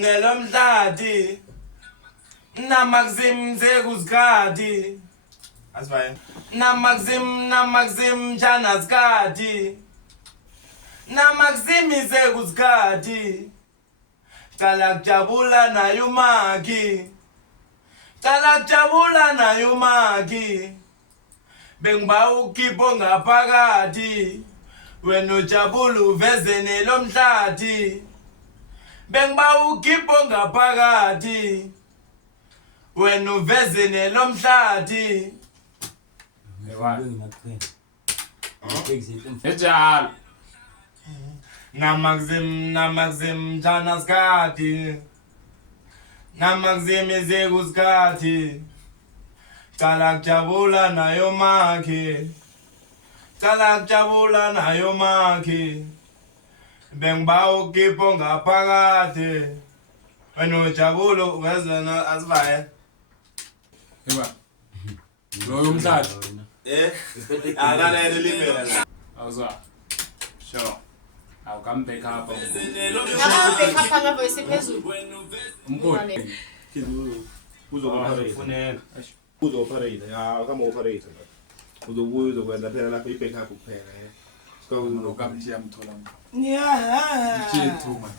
Ngelomdladi Namakzim zekuzikhathi Asibaye Namakzim jana zikhathi Namakzim zekuzikhathi Cala kujabula naye uMakhi Cala kujabula naye uMakhi Bengiba ukhipho ngaphakathi wena ujabula uveze nelomhlathi Bengiba ukhipho ngaphakathi wena uveze nelomhlathi Ejalo. Namakzim jana zikhathi Namakzim zekuzikhathi Cala kujabula naye uMakhi Cala kujabula naye uMakhi Bengiba ukhipho ngaphakathi wena ujabula uveze asibaye Eba. Lo umhlathi. Alalele limela Awuzwa. Sure. Awukambeka hapa. Akabeka phanga voice phezulu. Umkhulu. Uzofuneka Uzo-operate, kama operate uzobuya uzokwenza phela lapho i-backup kuphela Ukamthiya mthola. Yeah. Tshithu man.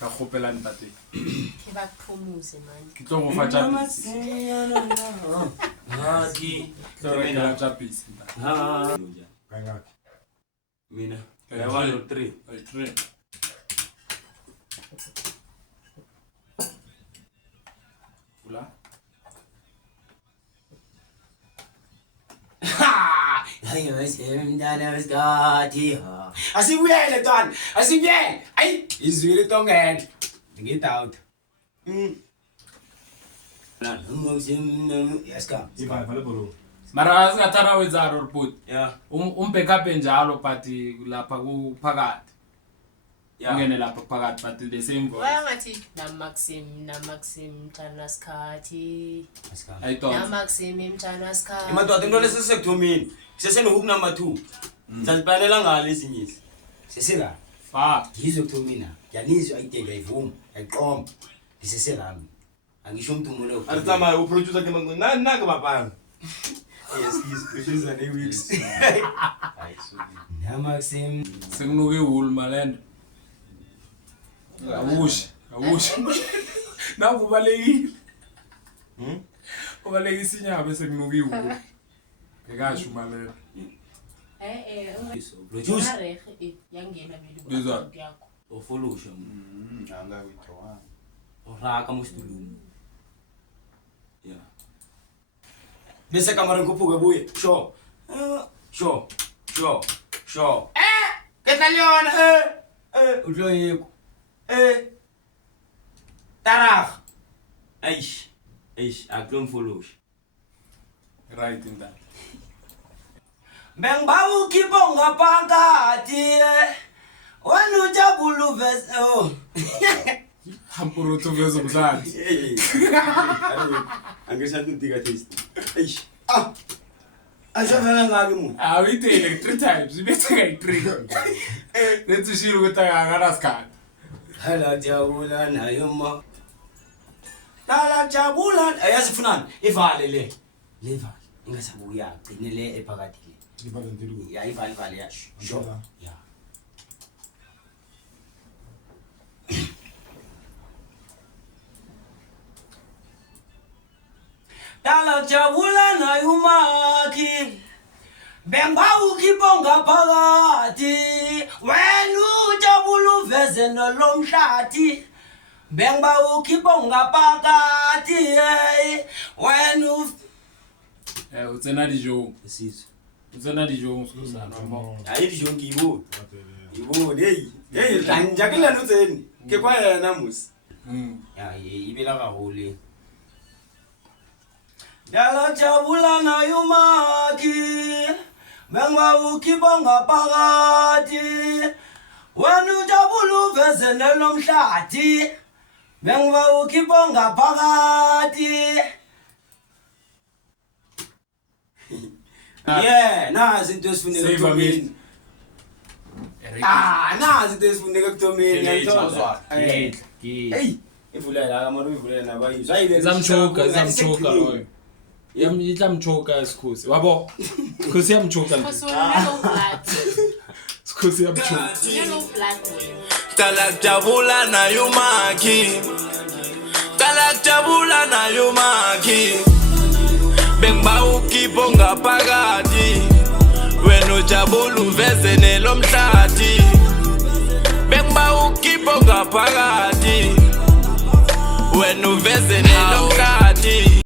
Ka khopela ntate. Ke ba phumuze man. Ke tlo go fa tsa. Hathi Tlo ga tsa pisi. ha kangakhi mina ya 103 Ay 3. Ula. hayi wasemntana wesikhathi ha asibuyele ntwana asibuyele ayi izwile tongela ngidoubt la yaska ivale bolo Mara asingathana wenzaro report. ya Umbackup njalo but lapha kuphakathi. ya Ungene lapha phakathi but the same voice. Wayangathi Namakzim mntana skhathi. aska I thought. Namakzim mntana skhathi. imadoda into lesesekuthomini sesenohook number 2 sazipalela ngale ezinye sesela Fa. ngizokuthomina yanizwa ayidenge ayivuma ayiqomba ngiseselami angisho umuntu mulo Aritama uproducer ke mangu naka bapana yes he's producer ne weeks Namakzim Sengnuke wool malend. Awush. Nakubalekile. Ubalekisa inyama sengnuke wool. Ngekasho malend. producer Arehe yangena Bizwa. beli yakho. ofolusha anga withdraw oraka mostulu ya bese kamera kuphuka buye sure ketaliona utloyiko tarag eish aklomfolusha Right in that. bengiba ukhipho ngaphakathi wena ujabula uveze Hampurutu vezo mzali. angishakutika taste eish ashafana ngake mu Awitele 3 times. Ibethe kay 3. Let's shiri ukuthi akaraskhathi. hala jabula nayoma hala jabula ayazifunani ivale le levale ingasabuya gcinele ephakathi le ivale ntilo ya ivale ya sure ya hala jabula nayumakhi bengiba ukhipho ngaphakathi wena ujabula uveze nolomhlathi bengiba ukhipho ngaphakathi wena Utsena dijo. esizwe Utsena dijo sana. hayi dijo ngiyibo yibo hey njakile nutseni ke kwa yena musi ya ibela gagole Dala jabula nayumakhi bengiba ukhipho ngaphakathi wena ujabula uveze nelomhlathi bengiba ukhipho ngaphakathi yeah nazi into esifuneka Save a minute. nazi tesifunde ekuthomeni ngiyathola. Gidla. Hey, ivula la kamara ivula nabayizwa. Hayi Zamchoka loyo. Yamchoka isikhusi. Wabo. Sikhusi yamchoka. Because we no blood. Sikhusi yamchoka. You no blood. Kalakjabula na yumaki. Kalakjabula na yumaki. Bengba ukipo ngaphakathi. Wena ujabula uveze nelomhlathi. Bengba ukipo ngaphakathi. Wena uveze nelomhlathi.